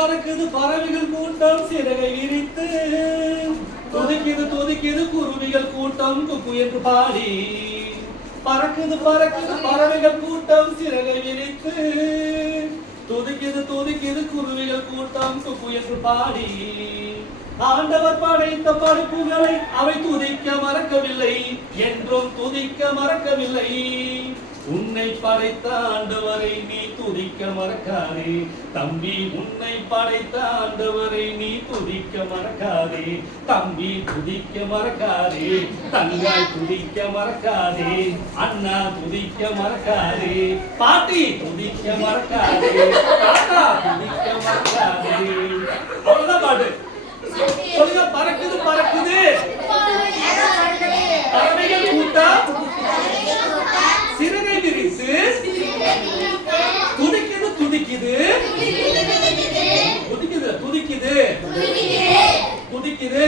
பறக்குது பறவைகள் கூட்டம் சிறகை விரித்து துதிக்குது துதிக்குது குருவிகள் கூட்டம் குக்கு என்று பாடி பறக்குது பறக்குது பறவைகள் கூட்டம் சிறகை விரித்து துதிக்குது துதிக்குது குருவிகள் கூட்டம் குக்கு என்று பாடி ஆண்டவர் படைத்த படைப்புகளை அவை துதிக்க மறக்கவில்லை என்றும் துதிக்க மறக்கவில்லை உன்னை படைத்த ஆண்டவரை நீ துதிக்க மறக்காதே தம்பி உன்னை படைத்த ஆண்டவரை நீ துதிக்க மறக்காதே தம்பி துதிக்க மறக்காதே தங்காய் துதிக்க மறக்காதே அண்ணா துதிக்க மறக்காதே பாட்டி துதிக்க மறக்காதே தாத்தா துதிக்க மறக்காதே அவ்வளவுதான் பாட்டு சொல்லுங்க பறக்குது பறக்குது பறவைகள் கூட்டம் சிறகை விரித்து துதிக்குது துதிக்குது துதிக்குது துதிக்குது துதிக்குது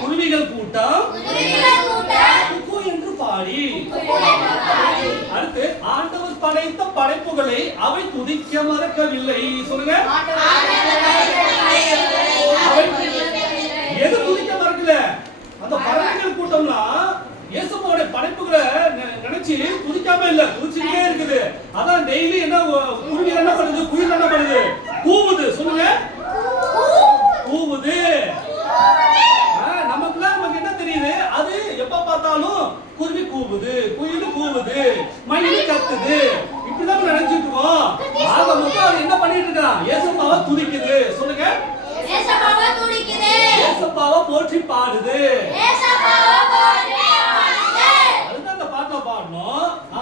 குருவிகள் கூட்டம் குக்கு என்று பாடி அடுத்து ஆண்டவர் படைத்த படைப்புகளை அவை துதிக்க மறக்கவில்லை சொல்லுங்க எது துதிக்க மறக்கல அந்த பறவைகள் கூட்டம்லாம் இயேசுவோட படைப்புகளை நினைச்சு துதிக்காம இல்ல துதிச்சுட்டே இருக்குது அதான் டெய்லி என்ன குருவி என்ன பண்ணுது குயில் என்ன பண்ணுது கூவுது சொல்லுங்க கூவுது நமக்கு என்ன தெரியுது அது எப்ப பார்த்தாலும் குருவி கூவுது குயில் கூவுது மயில் கத்துது இப்படிதான் நினைச்சிட்டு இருக்கோம் ஆக மொத்தம் அது என்ன பண்ணிட்டு இருக்கான் இயேசுப்பாவை துதிக்குது சொல்லுங்க இயேசுப்பாவை துதிக்குது இயேசுப்பாவை போற்றி பாடுது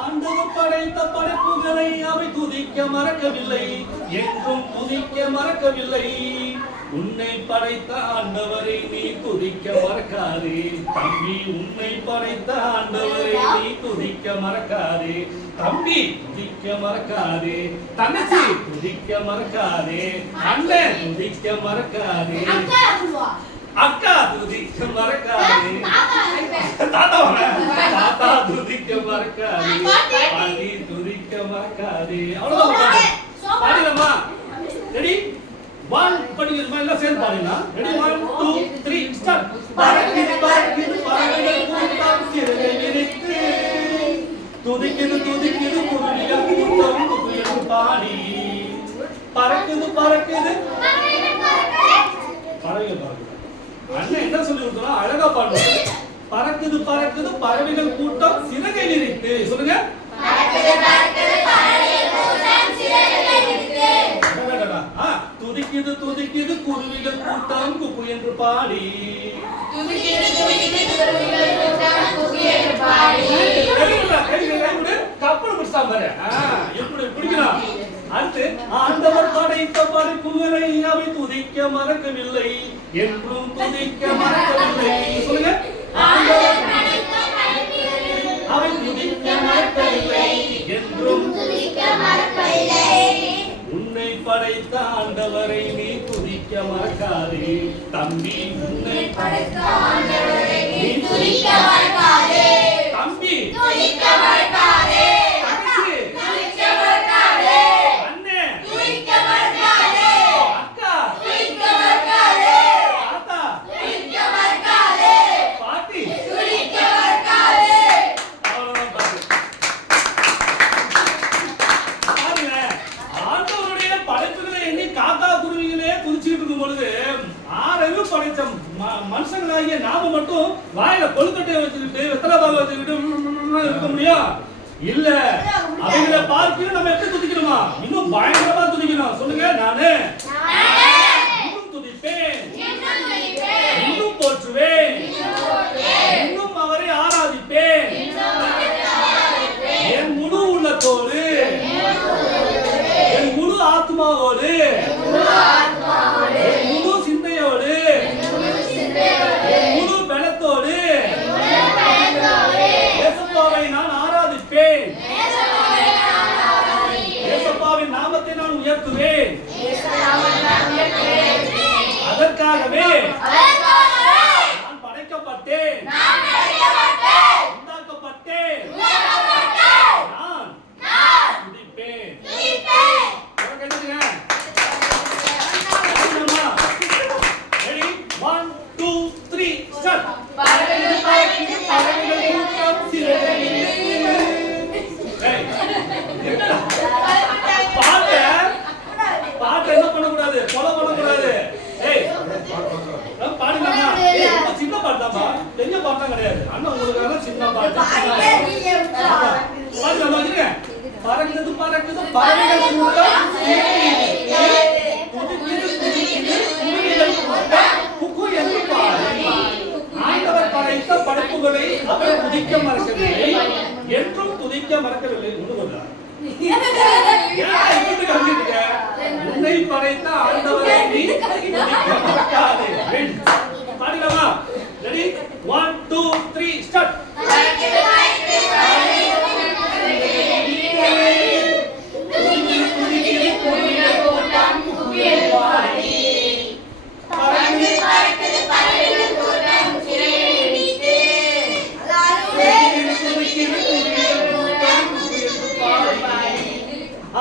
ஆண்டவர் படைத்த படைப்புகளை அவை துதிக்க மறக்கவில்லை என்றும் துதிக்க மறக்கவில்லை உன்னை படைத்த ஆண்டவரை நீ துதிக்க மறக்காதே தம்பி உன்னை படைத்த ஆண்டவரை நீ துதிக்க மறக்காதே தம்பி துதிக்க மறக்காதே தங்கச்சி துதிக்க மறக்காதே அண்ணன் துதிக்க மறக்காதே அக்கா துதிக்க மறக்காதே தாத்தா துதிக்க மறக்காதே பாட்டி துதிக்க மறக்காதே அவ்வளவுதான் பாடிடலாமா ரெடி 1 படிங்க எல்லாம் சேர்ந்து பாடிடலாம் ரெடி 1 2 3 ஸ்டார்ட் பறக்குது பறக்குது பறவைகள் கூட்டம் சிறகை விரித்து துதிக்குது துதிக்குது குருவிகள் கூட்டம் குக்கு என்று பாடி பறக்குது பறக்குது பறவைகள் பறக்குது அண்ணன் என்ன சொல்லி கொடுத்தா அழகா பாடுவாங்க பறக்குது பறக்குது பறவைகள் கூட்டம் சிறகை விரித்து சொல்லுங்க துதிக்குது துதிக்குது குருவிகள் கூட்டம் குக்கு என்று பாடி கப்பல் முடிச்சா பாரு எப்படி பிடிக்கலாம் அடுத்து ஆண்டவர் படைத்த படைப்புகளை அவை துதிக்க மறக்கவில்லை என்றும் துதிக்க மறக்கவில்லை சொல்லுங்க அவை துதிக்க மறக்கவில்லை என்றும் துதிக்க மறக்கவில்லை உன்னை படைத்த ஆண்டவரை நீ துதிக்க மறக்காதே தம்பி உன்னை படைத்த ஆண்டவரை நீ துதிக்க மறக்காதே தம்பி துதிக்க மறக்காதே மனுஷங்களாகிய நாம மட்டும் வாயில கொழுக்கட்டையை வச்சுக்கிட்டு வெத்தலை பாக வச்சுக்கிட்டு இருக்க முடியும் இல்ல அவங்களை பார்த்து நம்ம எப்படி துதிக்கணுமா இன்னும் பயங்கரமா துதிக்கணும் சொல்லுங்க நானு இன்னும் துதிப்பேன் இன்னும் போற்றுவேன் இன்னும் அவரை ஆராதிப்பேன் என் முழு உள்ளத்தோடு என் முழு ஆத்மாவோடு என் முழு சிந்தையோடு முழு பலத்தோடு இயேசுவை நான் ஆராதிப்பேன் இயேசுவின் நாமத்தை நான் உயர்த்துவேன் அதற்காகவே நான் படைக்கப்பட்டேன் உண்டாக்கப்பட்டேன் நான் துதிப்பேன் துதிக்க மறக்கவில்லை, என்றும் துதிக்க மறக்கவில்லை. உன்னை படைத்த ஆண்டவரை நீ துதிக்க மறக்காதே. பாடிடலாமா? ரெடி? 1 2 3 ஸ்டார்ட்.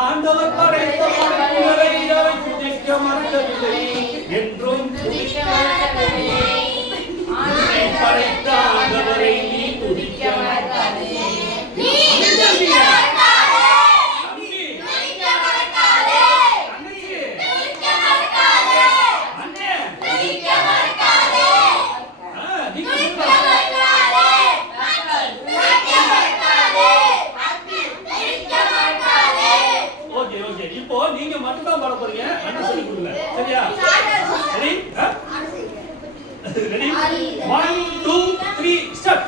ஆண்டவர் படைத்த படைப்புகளை அவரை துதிக்க மறக்கவில்லை, என்றும் துதிக்க மறக்கவில்லை. உன்னை படைத்த ஆண்டவரை நீ துதிக்க மறக்காதே. இப்போ நீங்க மட்டும் தான் பாட போறீங்க, அண்ணா சொல்லி கொடுங்க. சரியா? ரெடி? ரெடி? 1 2 3 ஸ்டார்ட்.